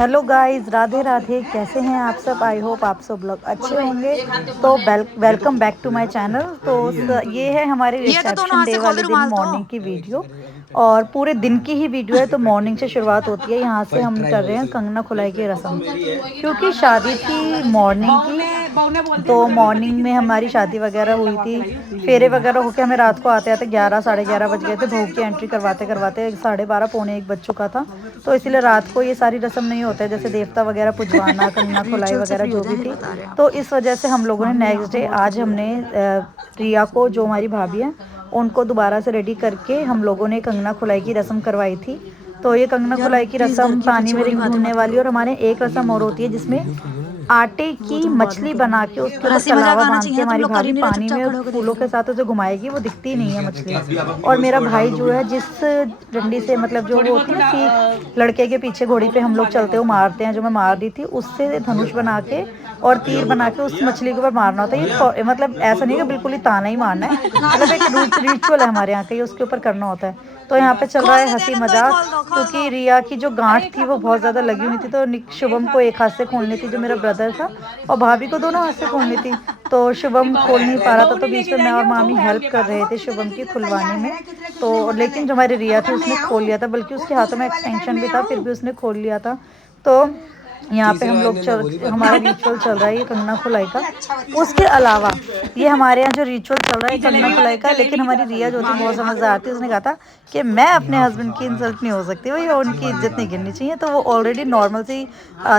Hello guys, Radhe Radhe. कैसे हैं आप सब? आई होप आप सब लोग अच्छे होंगे। तो welcome back to my channel. तो ये है हमारे ये तो दोनों रिसेप्शन हाथ डे से खोल दे वाले दिन रुमाल तो। मॉर्निंग की वीडियो, और पूरे दिन की ही वीडियो है। तो मॉर्निंग से शुरुआत होती है, यहाँ से हम कर रहे हैं कंगना खुलाई की रस्म, क्योंकि शादी थी मॉर्निंग की। तो मॉर्निंग में हमारी शादी वगैरह हुई थी, फेरे वगैरह होके हमें रात को आते आते 11 साढ़े 11 बज गए थे। बहू की एंट्री करवाते करवाते 12:30 पौने 1 बज चुका था। तो इसीलिए रात को ये सारी रस्म नहीं होता है, जैसे देवता वगैरह पुजवाना, कंगना खुलाई रिचुअल से वगैरह फ्री हो जो भी जाए थी। बता रहे हैं तो आपको। इस वजह से हम लोगों ने नेक्स्ट डे आज हमने रिया को, जो हमारी भाभी है, उनको दोबारा से रेडी करके हम लोगों ने कंगना खुलाई की रस्म करवाई थी। तो ये कंगना यार खुलाई की प्लीज घर रस्म की पानी बच्ची में वाली रिंग बातें ढूंढने मत वाली, करो। और हमारे एक रस्म और होती है जिसमें आटे वो की तुम बाद में मछली बना करोगे। के उसके और ऊपर हंसी मजाक कलावा आना बांध के चाहिए, तुम हमारी लोग कर ही भाभी नहीं रहे, पानी चुपचाप में खड़े होकर देख फूलों लो। के साथ उसे घुमाएगी। वो दिखती नहीं है मछली। और मेरा भाई जो है, जिस डंडी से, मतलब जो वो होती है ना सीख, लड़के के पीछे घोड़ी पे हम लोग चलते हो मारते हैं, जो मैं मार दी थी, उससे धनुष बना के और तीर बना के उस मछली के ऊपर मारना होता है। ये मतलब ऐसा नहीं है कि बिल्कुल ही ताना ही मारना है, मतलब एक रिचुअल है हमारे यहाँ का, ये उसके ऊपर करना होता है। तो यहाँ पे चल रहा खोल है दे हंसी देगन, तो ही मजाक, खोल दो खोल दो। क्योंकि रिया की जो गांठ थी वो बहुत ज़्यादा लगी हुई थी। तो शुभम को एक हाथ से खोलनी थी, जो मेरा ब्रदर था, और भाभी को दोनों हाथ से खोलनी थी। तो शुभम खोल नहीं पा रहा था, तो बीच में मैं और मामी हेल्प कर रहे थे शुभम की खुलवाने में। तो लेकिन जो हमारी रिया थी उसने खोल लिया था, बल्कि उसके हाथों में एक्सटेंशन भी था, फिर भी उसने खोल लिया था। तो यहाँ पे हम लोग हमारा रिचुअल चल रहा है ये कंगना खुलाई का। उसके अलावा ये हमारे यहाँ जो रिचुअल चल रहा है कंगना खुलाई का, लेकिन हमारी रिया जो थी बहुत समझदार थी। उसने कहा था कि मैं अपने हस्बैंड की इंसल्ट नहीं हो सकती, वही उनकी इज्जत नहीं गिरनी चाहिए। तो वो ऑलरेडी नॉर्मल सी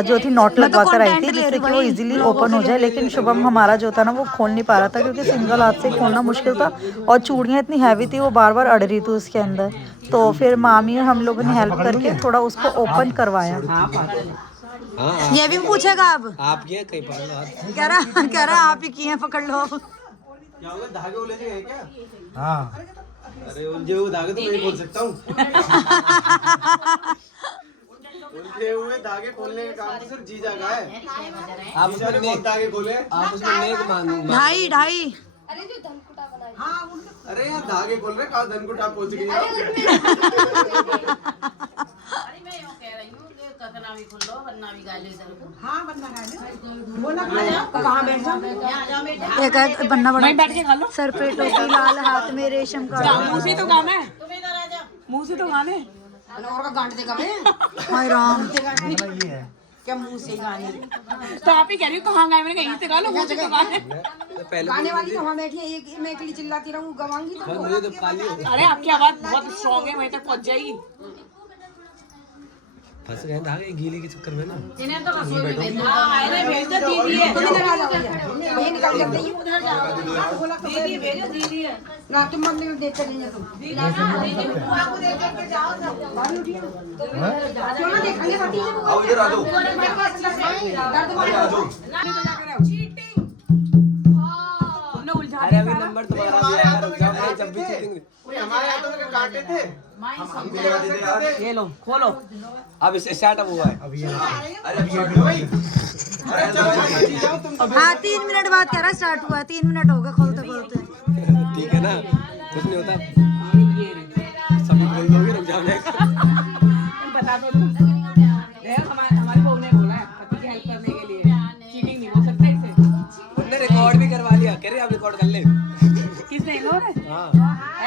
जो थी नॉट मैं तो लगवा कर आई कंटेंट थी, ले रही जिससे हूँ कि वो भाई इजीली ब्लॉगों ओपन के हो जाए। लिए। लेकिन शुभम हमारा जो था ना, वो खोल नहीं पा रहा था, क्योंकि सिंगल हाथ से खोलना मुश्किल था, और चूड़ियाँ इतनी हैवी थी, वो बार बार अड़ रही थी उसके अंदर। तो फिर मामी और हम लोगों ने हेल्प करके थोड़ा उसको ओपन करवाया। ये भी पूछेगा अब। आप ये कहीं पकड़ लो हाथ। कह रहा आप ही किए हैं, पकड़ लो। क्या होगा, धागे उलझे हैं क्या? हाँ। अरे उलझे हुए धागे तो मैं खोल सकता हूँ। उलझे हुए धागे खोलने का काम तो सिर्फ जीजा का है। आप उसमें नेक धागे खोले, आप उसमें नेक मान। ढाई ढाई। अरे यार धागे खोल रहे, कहाँ धनकुटा पहुंच गई हो? एक है बनना बड़ा, सर पे टोपी, लाल हाथ में रेशम का। मुंह से तो काम है, मुंह से तो गाने और का गांड देगा मैं हाय राम। क्या मुंह से गाने तो आप ही कह रही हो कहाँ गए, मैंने कहीं से गा लो, मुंह से तो गाने। गाने वाली तो वहाँ बैठी है, एक मैं अकेली चिल्लाती रहूँ गवाऊंगी तो अरे आपकी आवाज बहुत स्ट्रॉन्ग है, वहीं तक पहुंच जाएगी। फंस गए धागे गीले के चक्कर में ना। भेज दो दीदी है, तुम इधर आ जाओ, ये निकल जाते हैं उधर जाओ ना, तुम मंदिर में देख कर लेंगे तुम क्यों ना देखेंगे आओ इधर आ जाओ। अरे अभी नंबर तुम्हारा भी आएगा, रुक जाओ। मैं जब भी चीटिंग हमारे हाथों में काटे थे, हम भी लगा देते यार। ये लो खोलो। अब इसे स्टार्टअप हुआ है अभी। अरे भाई हाँ 3 मिनट बाद कह रहा स्टार्ट हुआ है, 3 मिनट हो गए खोलते खोलते। ठीक है ना, कुछ नहीं होता। सभी बोल दोगे, रुक जाओ। बता दो हमारी बहू ने बोला है पति की हेल्प करने के लिए, चीटिंग नहीं हो सकता इसे। उनने रिकॉर्ड भी करवा लिया, कह रहे आप रिकॉर्ड कर ले। किसने, इन्होंने? हाँ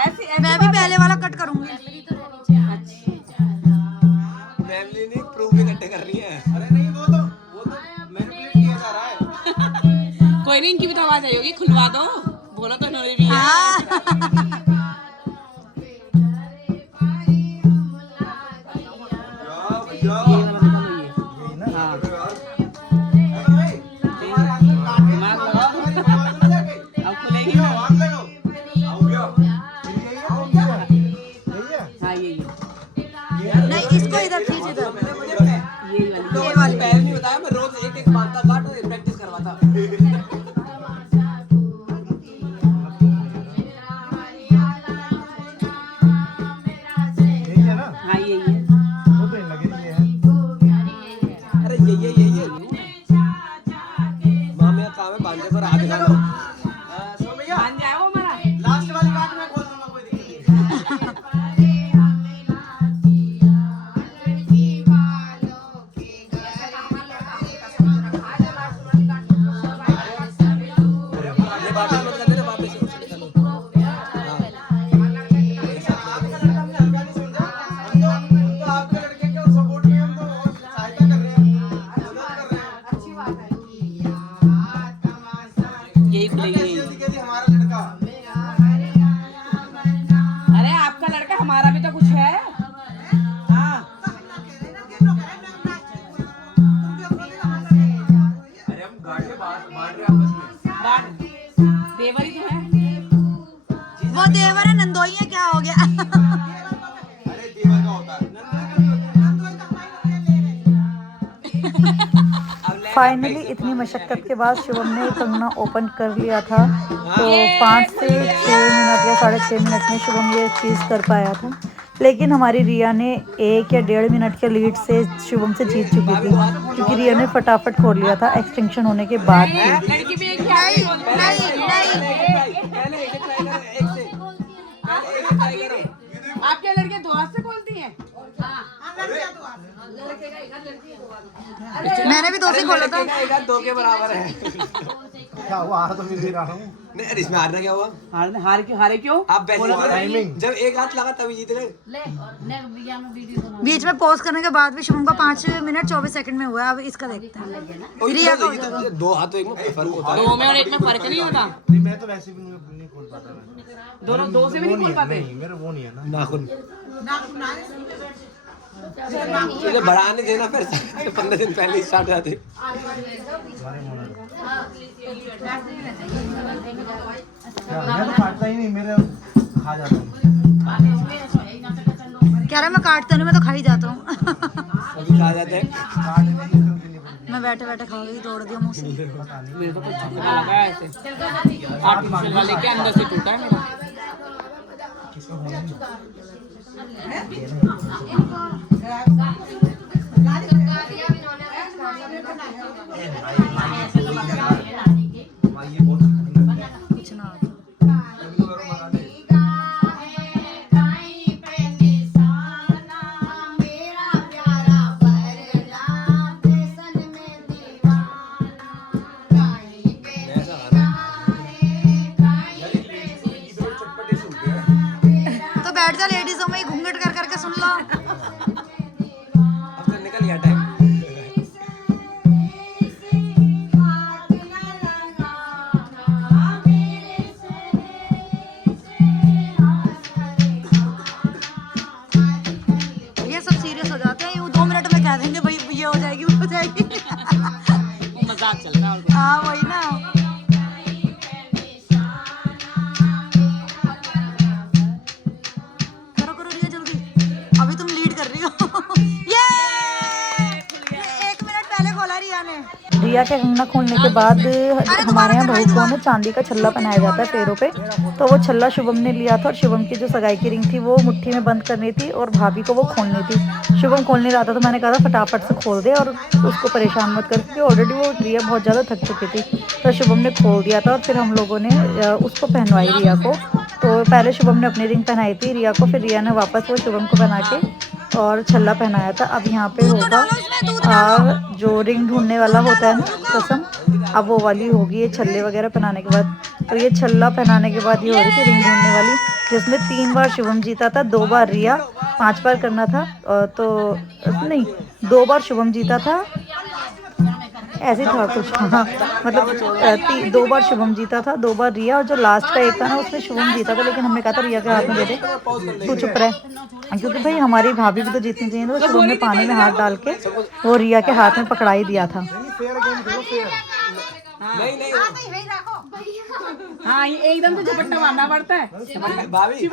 ऐसी मैं भी पहले वाला कट करूंगी। फैमिली नहीं, प्रूफ भी इकट्ठे कर रही है। अरे नहीं, वो तो मैनिपुलेट किया जा रहा है। कोई नहीं, इनकी भी तो आवाज आई होगी, खुलवा दो, बोलो तो इन्होंने भी है। हाँ अब खुलेगी ना। हाँ नहीं, इसको इधर खींच, इधर ये वाली। पहले नहीं बताया, मैं रोज एक एक बात का काट प्रैक्टिस करवाता। हाँ यही है। फाइनली इतनी मशक्क़त के बाद शुभम ने कंगना ओपन कर लिया था। तो 5 से 6 मिनट या 6.5 मिनट में शुभम ये चीज़ कर पाया था, लेकिन हमारी रिया ने 1 या 1.5 मिनट के लीड से शुभम से जीत चुकी थी, क्योंकि रिया ने फटाफट खोल लिया था एक्सटेंशन होने के बाद भी। लड़की भी एक ही आगे बोल रही है। आप क्या लड़के दो हाथ से खोलती हैं? मैंने भी 2 से खोला था। दो के बराबर है। क्या हुआ? हार तो मैं दे रहा हूँ। नहीं, इसमें हारना क्या हुआ? हारे क्यों? आप टाइमिंग जब एक हाथ लगा तभी जीत गए। बीच में पॉज करने के बाद भी शुभम का 5 मिनट 24 सेकंड में हुआ। अब इसका देखते हैं। रिया को तो दो हाथ तो एक में फर्क होता है। दो में और एक में फर्क नहीं होता। नहीं, मैं तो वैसे भी नहीं खोल पाता। मैं दोनों दो से भी नहीं खोल पाते। नहीं, मेरा वो नहीं है ना नाखून तुझे बढ़ाने देना, फिर 15 दिन पहले स्टार्ट जाते। मैं तो काटता ही नहीं, मेरे खा जाता हूँ। कह रहा मैं काटता नहीं, मैं तो खा ही जाता हूँ। अभी खा जाते हैं। मैं बैठे बैठे खा गई, तोड़ दिया मुँह से। मेरे तो कुछ झगड़ा लगा है ऐसे आर्टिफिशियल वाले के अंदर से टूटा है मेरा। कुछ ना आता। तो बैठ जा, लेडीजों में ही घूंघट कर करके सुन लो। अब तो निकल गया टाइम। ये सब सीरियस हो जाते हैं, 2 मिनट में कह देंगे भाई ये हो जाएगी, वो हो जाएगी। मजाक चल रहा है। हाँ वही ना। करो करो रिया जल्दी, अभी तुम लीड कर रही हो। ये 1 मिनट पहले खोला रिया ने। रिया के कंगना खोलने के बाद हमारे यहाँ बहुओं में चांदी का छल्ला पहनाया जाता है पैरों पे। तो वो छल्ला शुभम ने लिया था और शुभम की जो सगाई की रिंग थी वो मुट्ठी में बंद करनी थी और भाभी को वो खोलनी थी। शुभम खोल नहीं रहा था, तो मैंने कहा था फटाफट से खोल दे और उसको परेशान मत कर, क्योंकि ऑलरेडी वो रिया बहुत ज़्यादा थक चुकी थी। तो शुभम ने खोल दिया था और फिर हम लोगों ने उसको पहनवाई रिया को। तो पहले शुभम ने अपनी रिंग पहनाई थी रिया को, फिर रिया ने वापस वो शुभम को पहना के और छल्ला पहनाया था। अब यहाँ पे होगा जो रिंग ढूंढने वाला होता है ना कसम, अब वो वाली होगी ये छल्ले वगैरह पहनाने के बाद। तो ये छल्ला पहनाने के बाद ये हो रही थी रिंग ढूंढने वाली, जिसमें 3 बार शुभम जीता था, 2 बार रिया, 5 बार करना था। तो नहीं, 2 बार शुभम जीता था, ऐसे था कुछ। हाँ मतलब 2 बार शुभम जीता था, 2 बार रिया, और जो लास्ट का एक था ना उसमें शुभम जीता था, लेकिन हमने कहा था रिया के हाथ में दे दे, तू चुप रहे, क्योंकि भाई हमारी भाभी भी तो जीतनी चाहिए। तो शुभम ने पानी में हाथ डाल के वो रिया के हाथ में पकड़ा ही दिया था। नहीं नहीं हाँ, ये एकदम तो झपट्टा मारना पड़ता है। भाभी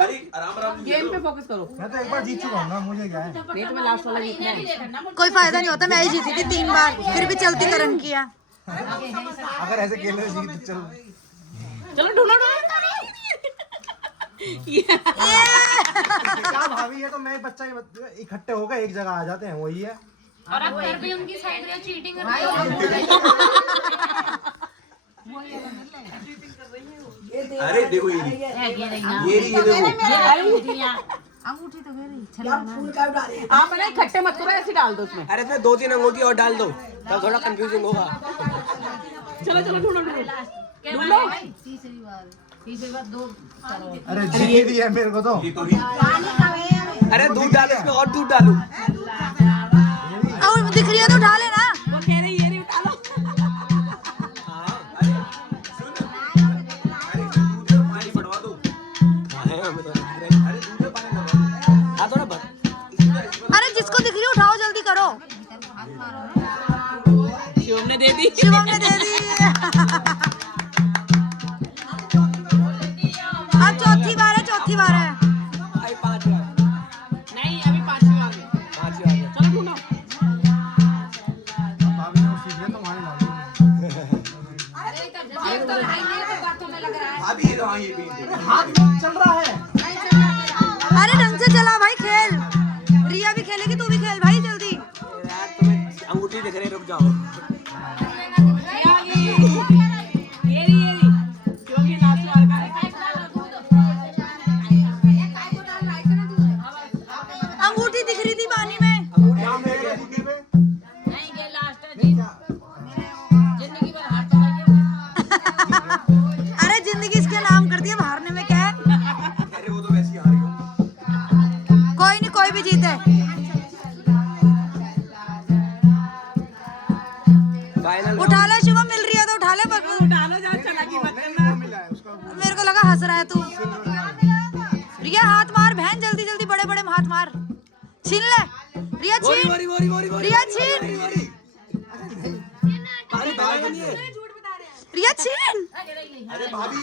गेम पे फोकस करो। मैं तो एक बार जीत चुका हूँ ना, मुझे क्या है। नहीं तो मैं लास्ट वाला जीतना है। कोई फायदा नहीं होता, मैं ही जीती थी 3 बार, फिर भी चलती करन किया। अगर ऐसे खेलने से जीत चल। चलो ढूंढो क्या भाभी, ये तो मैं बच्चा इकट्ठे हो गए एक जगह आ जाते हैं, वही है। और अब कर भी उनकी साइड में चीटिंग कर रही है। अरे देखो ये देखो अंगूठी तो गिरी। आप ना इकट्ठे मत करो, ऐसे डाल दो उसमें। अरे इसमें 2-3 अंगूठी और डाल दो, तब थोड़ा कंफ्यूजिंग होगा। चलो चलो ढूंढो ढूंढो। तीसरी बार 2 अरे जीत दिया मेरे को तो। अरे दूध डालो इसमें, और दूध डालो। और दिख रही है तो डाले ना। वो कह रही ये नहीं उठा लो। अरे जिसको दिख रही है उठाओ, जल्दी करो। शिवम ने दे दी। शिवम ने दे दी। अब चौथी बार है, चौथी बार है। अरे 5 बार। नहीं, अभी 5वीं बार में। 5 बार। चलो ढूंढो। भाभी ने सीख लिया तो हमारे नाम हाथ चल रहा है। अरे ढंग से चला भाई, खेल। रिया भी खेलेगी, तू भी खेल भाई जल्दी। अंगूठी दिख रही, रुक जाओ। अंगूठी दिख रही थी पानी में। अरे जिंदगी इसके नाम कर दिया, हारने में क्या है। अरे वो तो वैसे ही हार गई। कोई नहीं, कोई भी जीते। फाइनल उठा ले शिवम, मिल रही है तो उठा ले। पर मेरे को लगा हंस रहा है तू। रिया हाथ मार बहन, जल्दी जल्दी बड़े बड़े हाथ मार। छीन ले रिया, छीन। रिया छीन, रिया छीन। अरे भाभी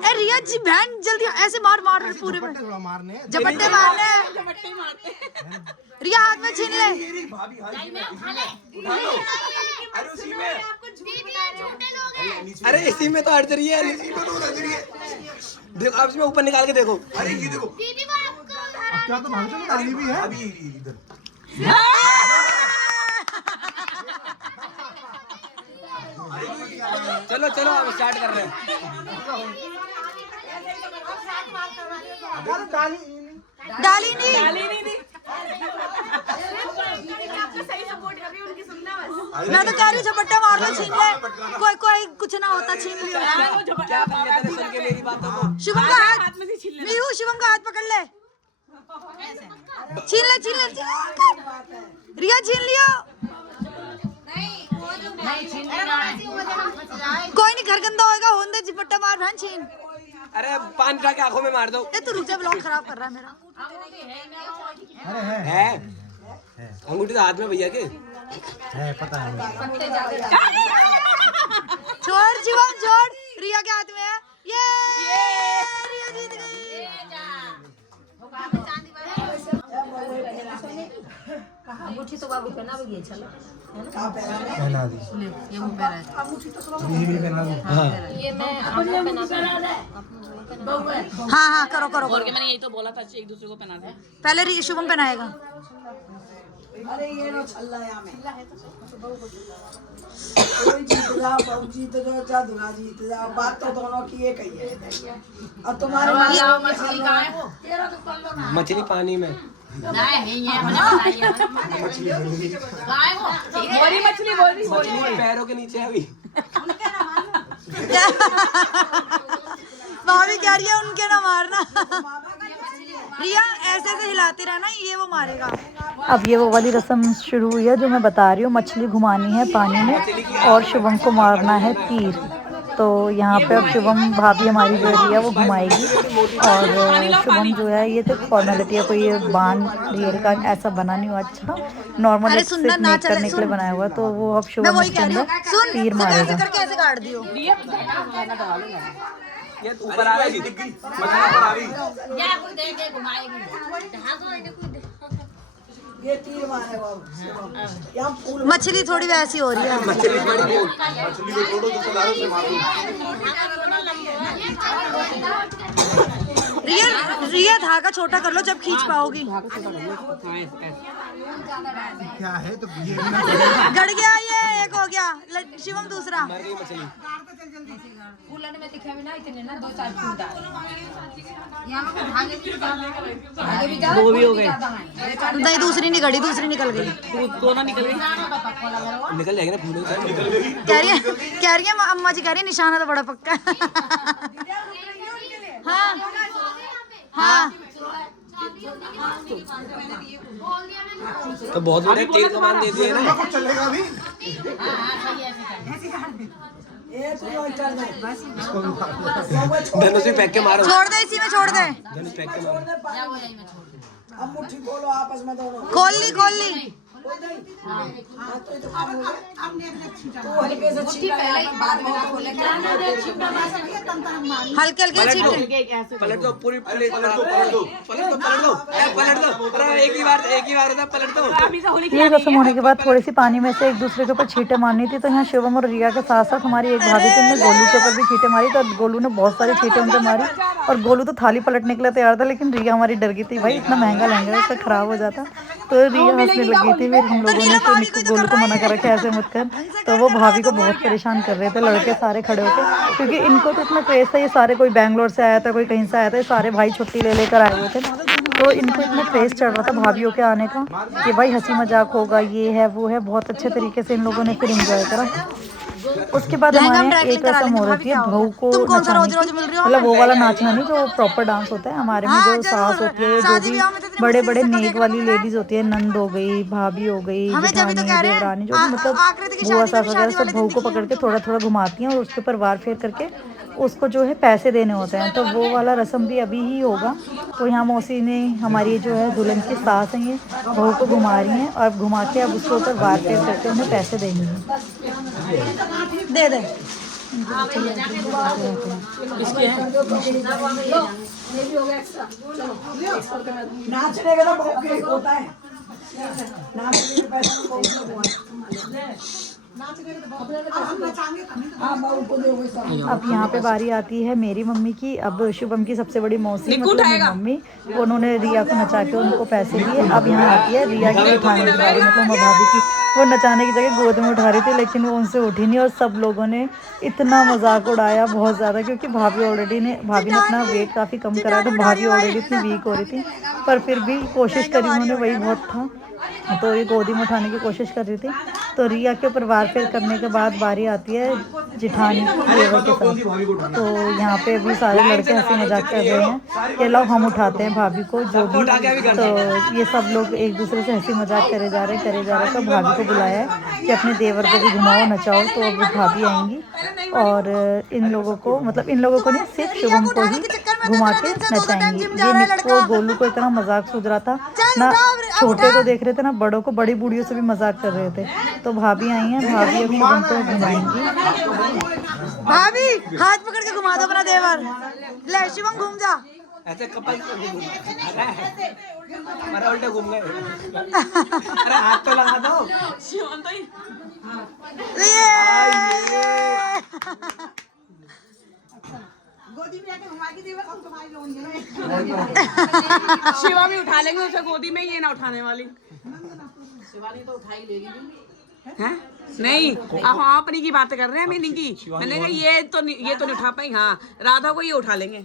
ए रिया जी बहन जल्दी ऐसे मार मार पूरे में। मारने झपट्टे मारने हैं। रिया हाथ में छीन ले। भाभी अरे उसी में, अरे इसी में तो हट रही है। देखो आप इसमें ऊपर निकाल के देखो। अरे ये देखो, क्या तो भाग निकालनी भी है। अभी इधर चलो चलो अब स्टार्ट कर रहे हैं। डाली नहीं। मैं तो कह रही झपट्टा मार लो, छीन ले। कोई कोई कुछ ना होता, छीन लियो। क्या बन गया तेरे सुन के मेरी बातों को? शिवम का हाथ, मीहू शिवम का हाथ पकड़ ले। छीन ले, छीन ले, छीन ले। रिया छीन लियो। कोई नहीं, घर गंदा होएगा, होने दे। झपट्टा मार बहन, छीन। अरे पानी उठा के आंखों में मार दो। ए तू रुक जा, ब्लॉग खराब कर रहा है मेरा। अरे है अंगूठी तो हाथ में भैया के। है पता है। छोड़ शिवम, छोड़। रिया के हाथ में है। ये रिया जीत गई। अंगूठी तो बाबू पहना भी है, चलो पहना दी। ये मुंह पे रहा ये भी पहना दी। ये मैं आपको पहना हाँ हाँ, करो करो करो। मैंने यही तो बोला था, एक दूसरे को पहना दे। पहले शुभम पहनाएगा। अरे ये नो चल रहा है हमें। कोई जीत जा, बहु जीत जो, जादूरा जीत जा, बात तो दोनों की एक ही है। अब तुम्हारे मछली पानी में। मछली पैरों के नीचे है अभी। भाभी कह रही है उनके ना मारना। रिया ऐसे ऐसे हिलाती रहना, ये वो मारेगा। अब ये वो वाली रस्म शुरू हुई है जो मैं बता रही हूँ। मछली घुमानी है पानी में और शुभम को मारना है तीर। तो यहाँ पे अब शुभम भाभी हमारी जो है वो घुमाएगी। और शुभम जो है, ये तो फॉर्मेलिटी है, कोई ये बांध रियल का ऐसा बना नहीं हुआ। अच्छा नॉर्मल मेक करने के लिए बनाया हुआ। तो वो अब शुभम इसके अंदर तीर मारेगा। कैसे काट दियो। ये ऊपर आ गई, दिख गई। ये तीर मारे बाबू। यहाँ फूल मछली थोड़ी वैसी हो रही है। मछली बड़ी बोल। रिया रिया धागा छोटा कर लो जब खींच पाओगी। क्या है तो ये गड़ गया, ये एक हो गया। शिवम दूसरा। मर गई मछली। फूलन में दिखे भी ना इतने ना, 2-4 फूल डाल। दो भी हो गए। नहीं दूसरी नहीं गड़ी, दूसरी निकल गई। दोनों निकल गई। निकल जाएगी ना फूलों से। कह रही है अम्मा जी कह रही है निशाना तो बड़ा पक्का है। हाँ हाँ। तो बहुत बड़े तीर कमान दे दिए ना। चलेगा अभी। ये तो जो चल रहा है। धनुष में फेंक के मारो। छोड़ दे, इसी में छोड़ दे। धनुष फेंक के मारो। अब मुट्ठी खोलो आपस में दोनों। खोल ली खोल ली। कोई तो हल्के से छीटा बाद में खोलेंगे। हल्के हल्के छींटे। पलट दो पूरी प्लेट, पलट दो पलट दो पलट दो पलट दो पलट दो। अरे एक ही बार होता, पलट दो। ये रस्म होने के बाद थोड़ी सी पानी में से एक दूसरे के ऊपर छींटे मारनी थी। तो यहाँ शिवम और रिया के साथ साथ हमारी एक भाभी थी, उन्होंने गोलू के ऊपर भी छींटे मारी। तो गोलू ने बहुत सारी छींटे उनके मारी और गोलू तो थाली पलटने के लिए तैयार था, लेकिन रिया हमारी डर गई थी, भाई इतना महंगा लहंगा उसका खराब हो जाता। तो रिया हंसने लगी थी। फिर हम लोगों ने फिर गोलू को मना कर रखा ऐसे मत कर। तो वो भाभी को बहुत परेशान कर रहे थे लड़के सारे खड़े होकर, क्योंकि इनको तो इतना क्रेज था। ये सारे कोई बैंगलोर से आया था, कोई कहीं से आया था, ये सारे भाई छुट्टी ले लेकर आए हुए थे। तो इनको इतना क्रेज चढ़ रहा था भाभीियों के आने का कि भाई हंसी मजाक होगा, ये है वो है। बहुत अच्छे तरीके से इन लोगों ने फिर एंजॉय करा। उसके बाद हमारे एक रस्म हो रही है बहू को नचाने की, मतलब वो वाला नाचना नहीं जो प्रॉपर डांस होता है। हमारे में जो सास होती है, जो भी बड़े बड़े नेक वाली लेडीज होती है, नंद हो गई, भाभी हो गई, जेठानी, देवरानी, जो भी मतलब बुआ सास वगैरह, सब बहू को पकड़ के थोड़ा थोड़ा घुमाती हैं और उसके ऊपर वार फेर करके उसको जो है पैसे देने होते हैं। तो वो वाला रस्म भी अभी ही होगा। तो यहाँ मौसी ने हमारी जो है दुल्हन की सास है, ये बहू को घुमा रही हैं और घुमा के अब उसके ऊपर वार फेर करके उन्हें पैसे देंगे। दे दे। नाचने का तो बहुत क्रेज होता है। नाचने के पैसे तो अब यहाँ पे बारी आती है मेरी मम्मी की। अब शुभम की सबसे बड़ी मौसी मतलब मेरी मम्मी, उन्होंने रिया को नचा के उनको पैसे दिए। अब यहाँ आती है रिया की उठाने की बारी, मतलब भाभी की। वो नचाने की जगह गोद में उठा रही थी, लेकिन वो उनसे उठी नहीं और सब लोगों ने इतना मजाक उड़ाया बहुत ज़्यादा, क्योंकि भाभी ने अपना वेट काफ़ी कम करा। तो भाभी ऑलरेडी इतनी वीक हो रही थी, पर फिर भी कोशिश करी उन्होंने, वही बहुत था। तो ये गोदी में उठाने की कोशिश कर रही थी। तो रिया के ऊपर वार फेर करने के बाद बारी आती है जिठानी की देवर के साथ। तो यहाँ पे अभी सारे लड़के हंसी मजाक कर रहे हैं कि लो हम उठाते हैं भाभी को, जो भी। तो ये सब लोग एक दूसरे से हंसी मजाक करे जा रहे हैं। तो भाभी को बुलाया है कि अपने देवर को भी घुमाओ नचाओ। तो अब भाभी आएंगी और इन लोगों को नहीं, सिर्फ शुभम को ही घुमा के नचाएंगी। ये निक्को गोलू को इतना मजाक सूझ रहा था ना, छोटे को देख रहे थे ना बड़ों को, बड़ी बूढ़ियों से भी मजाक कर रहे थे। तो भाभी आई हैं, भाभी अब शुभम को घुमाएंगी। भाभी हाथ पकड़ के घुमा दो अपना देवर। ले शुभम घूम जा। ऐसे कपल हमारा उल्टे घूम गए। अरे हाथ तो लगा दो। गोदी में आके घुमा के देवा हम तुम्हारी लोग शिवा भी उठा लेंगे उसे गोदी में, ये ना उठाने वाली। शिवानी तो उठाई लेगी हैं? नहीं, अब हम अपनी की बात कर रहे हैं, मीनिंग की। मैंने कहा ये तो नहीं उठा पाई। हाँ, राधा को ये उठा लेंगे।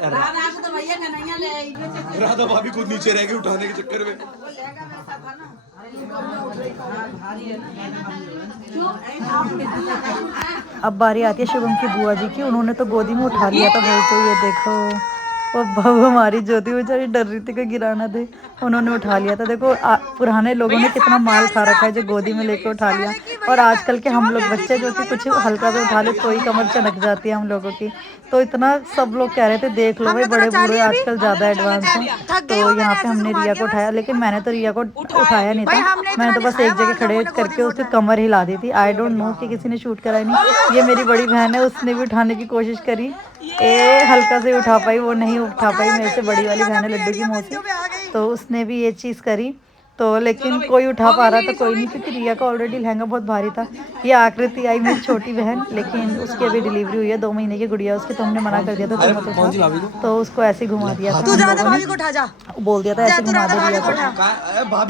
राधा को तो भैया कन्हैया ले आई। राधा भाभी खुद नीचे रह गई उठाने के चक्कर में। अब बारी आती है शिवम की बुआ जी की। उन्होंने तो गोदी में उठा लिया था बहू को। ये देखो वो बहू हमारी ज्योति बेचारी डर रही थी कि गिराना दे, उन्होंने उठा लिया था। देखो पुराने लोगों ने कितना माल खा रखा है जो गोदी में लेके उठा लिया। और आजकल के हम लोग बच्चे जो कि कुछ हल्का से उठा ले तो ही कमर चनक जाती है हम लोगों की। तो इतना सब लोग कह रहे थे देख लो भाई बड़े बूढ़े आजकल ज़्यादा एडवांस हैं। तो यहाँ पे हमने रिया को उठाया, लेकिन मैंने तो रिया को उठाया नहीं था। मैंने तो बस एक जगह खड़े करके उसकी कमर हिला दी थी। आई डोंट नो कि किसी ने शूट कराई नहीं। ये मेरी बड़ी बहन है, उसने भी उठाने की कोशिश करी, हल्का से उठा पाई, वो नहीं उठा पाई। मेरे से बड़ी वाली बहन है लड्डू की मौसी, तो उसने भी ये चीज़ करी। तो लेकिन कोई उठा पा रहा था कोई नहीं, क्योंकि रिया का ऑलरेडी लहंगा बहुत भारी था। ये आकृति आई मेरी छोटी बहन, लेकिन उसकी अभी डिलीवरी हुई है, 2 महीने की गुड़िया उसकी। तो हमने मना कर दिया था तो उसको ऐसे ही घुमा दिया था। बोल दिया था ऐसे घुमा दे रिया को।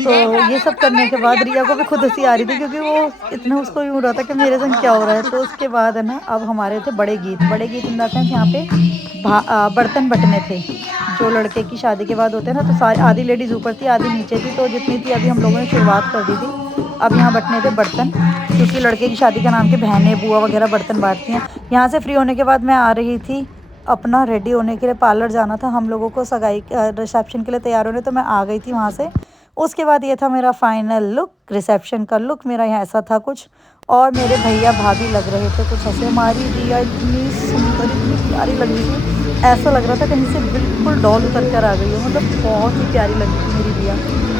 तो ये सब करने के बाद रिया को भी खुद हंसी आ रही थी, क्योंकि वो इतना उसको यूँ हो रहा था कि मेरे संग क्या हो रहा है। तो उसके बाद है ना, अब हमारे थे बड़े गीत इन द सेंस यहाँ पे बर्तन बटने थे जो लड़के की शादी के बाद होते हैं ना। तो सारी आधी लेडीज़ ऊपर थी आधी नीचे थी, तो जितनी थी अभी हम लोगों ने शुरुआत कर दी थी। अब यहाँ बटने थे बर्तन, क्योंकि लड़के की शादी का नाम के बहनें बुआ वगैरह बर्तन बांटती हैं। यहाँ से फ्री होने के बाद मैं आ रही थी अपना रेडी होने के लिए, पार्लर जाना था हम लोगों को, सगाई रिसेप्शन के लिए तैयार होने। तो मैं आ गई थी वहाँ से। उसके बाद ये था मेरा फाइनल लुक, रिसेप्शन का लुक मेरा यहाँ ऐसा था कुछ। और मेरे भैया भाभी लग रहे थे कुछ ऐसे। हमारी रिया इतनी सुंदर इतनी प्यारी लग रही थी, ऐसा लग रहा था कहीं से बिल्कुल डॉल उतर कर आ गई हो। मतलब बहुत ही प्यारी लग रही थी मेरी रिया,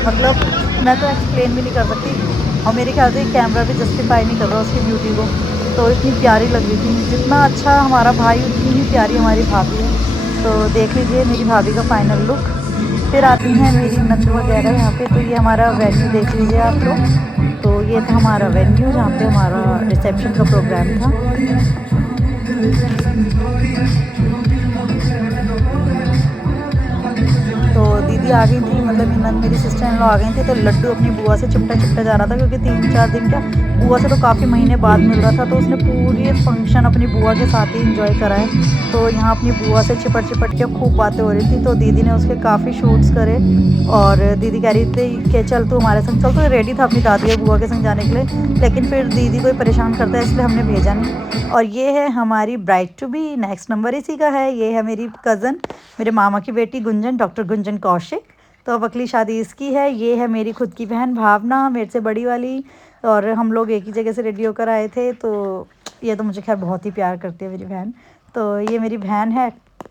मतलब मैं तो एक्सप्लेन भी नहीं कर सकती, और मेरे ख्याल से कैमरा भी जस्टिफाई नहीं कर रहा उसकी ब्यूटी को। तो इतनी प्यारी लग रही थी, जितना अच्छा हमारा भाई उतनी ही प्यारी हमारी भाभी है। तो देख लीजिए मेरी भाभी का फाइनल लुक। फिर आती हैं मेरी नंद वगैरह यहाँ पे। तो ये हमारा वेन्यू देख लीजिए आप लोग। तो ये था हमारा वेन्यू जहाँ पे हमारा रिसेप्शन का प्रोग्राम था। तो दीदी आ गई थी, मतलब नंद मेरी सिस्टर इन लॉ आ गई थी। तो लड्डू अपनी बुआ से चिपटा जा रहा था, क्योंकि 3-4 दिन क्या बुआ से तो काफ़ी महीने बाद मिल रहा था। तो उसने पूरी फंक्शन अपनी बुआ के साथ ही इंजॉय करा है। तो यहाँ अपनी बुआ से चिपट के खूब बातें हो रही थी। तो दीदी ने उसके काफ़ी शूट्स करे, और दीदी कह रही थी कि चल तू हमारे संग चल। तो रेडी था अपनी दादी और बुआ के संग जाने के लिए, लेकिन फिर दीदी को परेशान करता है, इसलिए हमने भेजा नहीं। और ये है हमारी bride to be, next number इसी का है। ये है मेरी कज़न, मेरे मामा की बेटी गुंजन, डॉक्टर गुंजन कौशिक। तो अब अगली शादी इसकी है। ये है मेरी खुद की बहन भावना, मेरे से बड़ी वाली, और हम लोग एक ही जगह से रेडी होकर आए थे। तो ये तो मुझे खैर बहुत ही प्यार करती है मेरी बहन। तो ये मेरी बहन है,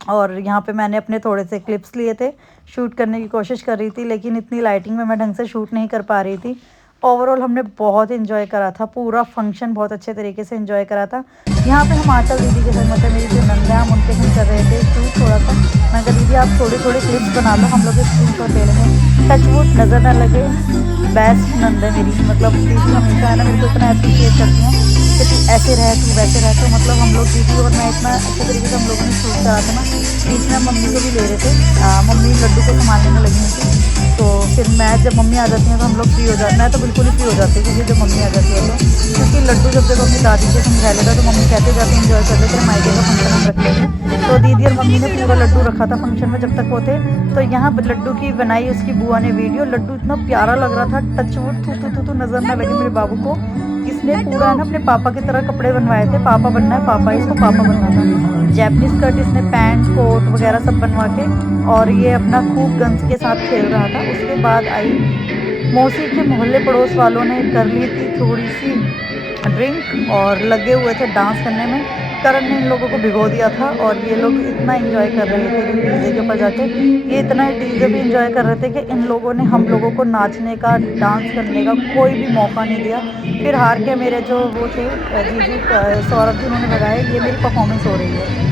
और यहाँ पे मैंने अपने थोड़े से क्लिप्स लिए थे, शूट करने की कोशिश कर रही थी, लेकिन इतनी लाइटिंग में मैं ढंग से शूट नहीं कर पा रही थी। ओवरऑल हमने बहुत इन्जॉय करा था, पूरा फंक्शन बहुत अच्छे तरीके से इन्जॉय करा था। यहाँ पे हम आंचल दीदी के संग, मतलब मेरी जो नंद है, हम उनके संग कर रहे थे शूट थोड़ा सा। मैं कहा दीदी आप थोड़ी क्लिप्स बना लो, हम लोग स्क्रीनशॉट ले लेंगे, टचवुड नज़र ना लगे। बेस्ट नंद है मेरी, मतलब दीदी हमेशा है ना मेरे को इतना अप्रिशिएट करती हैं कि तू ऐसे रह तू वैसे रह। तो मतलब हम लोग दीदी और मैं इतना अच्छे तरीके से हम लोगों ने शूट करा था ना। बीच में मम्मी को भी ले रहे थे, मम्मी लड्डू को संभालने में लगी थी। तो फिर मैं जब मम्मी आ जाती हैं तो हम लोग फ्री हो जाते, मैं तो बिल्कुल ही फ्री हो जाती क्योंकि जब मम्मी आ जाती है तो, क्योंकि लड्डू जब अपनी दादी के संग रह लेता तो मम्मी कहते जाते एंजॉय कर लेते, मायके का फंक्शन हम रख लेते। तो दीदी और मम्मी ने पूरा लड्डू रखा था फंक्शन में जब तक वो थे। तो यहाँ लड्डू की बनाई उसकी बुआ ने वीडियो, लड्डू इतना प्यारा लग रहा था, टचवुड थू नजर ना लगे मेरे बाबू को। इसने पूरा ना अपने पापा की तरह कपड़े बनवाए थे, पापा बनना है पापा, इसको पापा बनना था। जैपनीज कट इसने पैंट कोट वगैरह सब बनवा के, और ये अपना खूब गन्स के साथ खेल रहा था। उसके बाद आई मौसी के मोहल्ले पड़ोस वालों ने कर ली थी थोड़ी सी ड्रिंक, और लगे हुए थे डांस करने में। करण ने इन लोगों को भिगो दिया था, और ये लोग इतना एंजॉय कर रहे थे कि डीजे के ऊपर जाके ये इतना डीजे भी एंजॉय कर रहे थे कि इन लोगों ने हम लोगों को नाचने का डांस करने का कोई भी मौका नहीं दिया। फिर हार के मेरे जो वो थे जीजू सौरभ जी, उन्होंने लगाया ये मेरी परफॉर्मेंस हो रही है।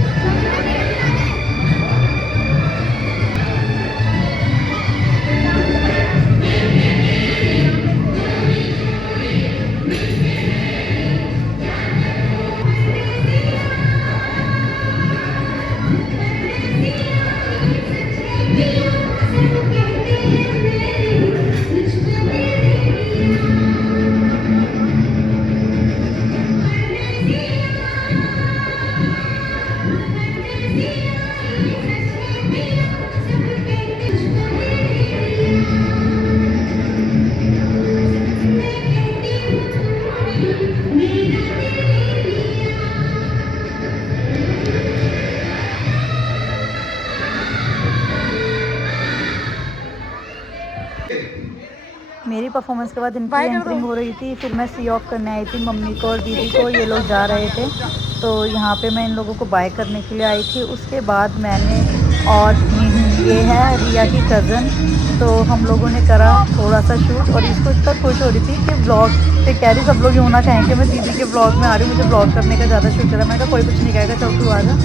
मेरी परफॉर्मेंस के बाद इनकी एंट्रिंग हो रही थी। फिर मैं सी ऑफ करने आई थी मम्मी को और दीदी को, ये लोग जा रहे थे। तो यहाँ पे मैं इन लोगों को बाय करने के लिए आई थी। उसके बाद मैंने, और ये है रिया की कज़न, तो हम लोगों ने करा थोड़ा सा शूट। और इसको इतना खुश हो रही थी कि ब्लॉग पे कह रही सब लोग यूँ ना कहें कि मैं दीदी के ब्लॉग में आ रही हूँ, मुझे ब्लॉग करने का ज़्यादा शूट करा। मैंने कहा कोई कुछ नहीं कहेगा, चल तू आ जा।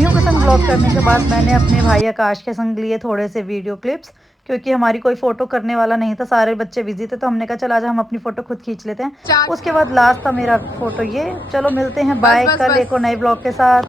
यूँ के संग ब्लॉग करने के बाद मैंने अपने भाई आकाश के संग लिए थोड़े से वीडियो क्लिप्स, क्योंकि हमारी कोई फ़ोटो करने वाला नहीं था, सारे बच्चे बिजी थे। तो हमने कहा चल आज हम अपनी फ़ोटो खुद खींच लेते हैं। उसके बाद लास्ट था मेरा फ़ोटो ये। चलो मिलते हैं, बाय, कल एक और नए ब्लॉग के साथ।